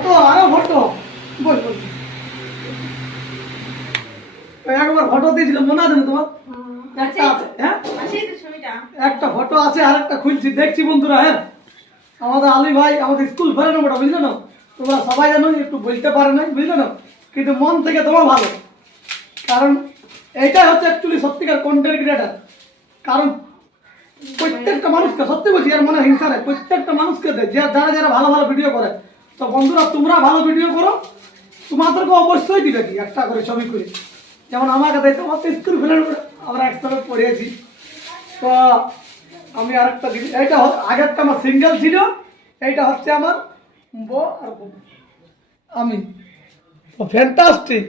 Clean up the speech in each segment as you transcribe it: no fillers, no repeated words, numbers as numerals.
photo আরো photo বল বল একবার photo দিয়েছিল মনে আছে তোমার একটা আছে হ্যাঁ একটা ফটো আছে আর একটা খুলছি দেখছি বন্ধুরা হ্যাঁ আমাদের আলী ভাই আমাদের স্কুল ফেরানো ওটা বুঝলে না তোমরা সবাই জানো একটু বলতে পারে না বুঝলে না কিন্তু মন থেকে তোমার ভালো কারণ এইটাই হচ্ছে অ্যাকচুয়ালি সত্যিকার কন্টেন্ট ক্রিয়েটার কারণ প্রত্যেকটা মানুষকে সত্যি বলছি আর মনে হিংসা নেই প্রত্যেকটা মানুষকে দেয় যারা যারা ভালো ভালো ভিডিও করে তো বন্ধুরা তোমরা ভালো ভিডিও করো তোমাদেরকে অবশ্যই দিবে কি একটা করে ছবি করে যেমন আমাকে দেখো আমার তো স্কুল ফেরানো আমরা একসাথে পড়িয়েছি তো আমি আরেকটা এইটা আগেরটা আমার সিঙ্গেল ছিল এইটা হচ্ছে আমার বউ আর বউ আমি তো ফ্যান্টাস্টিক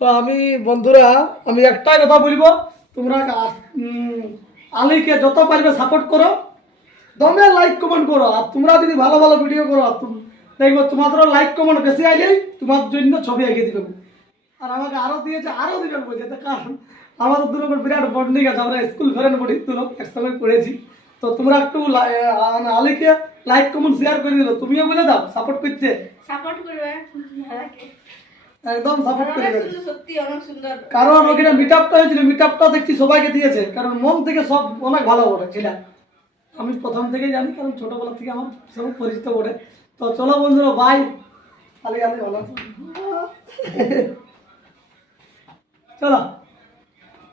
তো আমি বন্ধুরা আমি একটাই কথা বলবো তোমরা আলীকে যত পারবে সাপোর্ট করো দমে লাইক কমেন্ট করো আর তোমরা যদি ভালো ভালো ভিডিও করো দেখবো তোমাদেরও লাইক কমেন্ট বেশি আইলেই তোমার জন্য ছবি এগিয়ে দিবে আর আমাকে আরো দিয়েছে আরো দিবেন বলছে কারণ আমাদের দুরকম বিরাট বন্ডিং আছে আমরা স্কুল ফেরেন পড়ি দুলোক একসঙ্গে পড়েছি তো তোমরা একটু আলীকে লাইক কমেন্ট শেয়ার করে দিল তুমিও বলে দাও সাপোর্ট করতে সাপোর্ট করবে একদম সাপোর্ট করবে সত্যি অনেক সুন্দর কারণ ওখানে মিটআপটা হয়েছিল মিটআপটা দেখছি সবাইকে দিয়েছে কারণ মন থেকে সব অনেক ভালো ওঠে ছিল আমি প্রথম থেকেই জানি কারণ ছোটবেলা থেকে আমার সব পরিচিত ওঠে তো চলো বন্ধুরা বাই আলী আলী ভালো চলো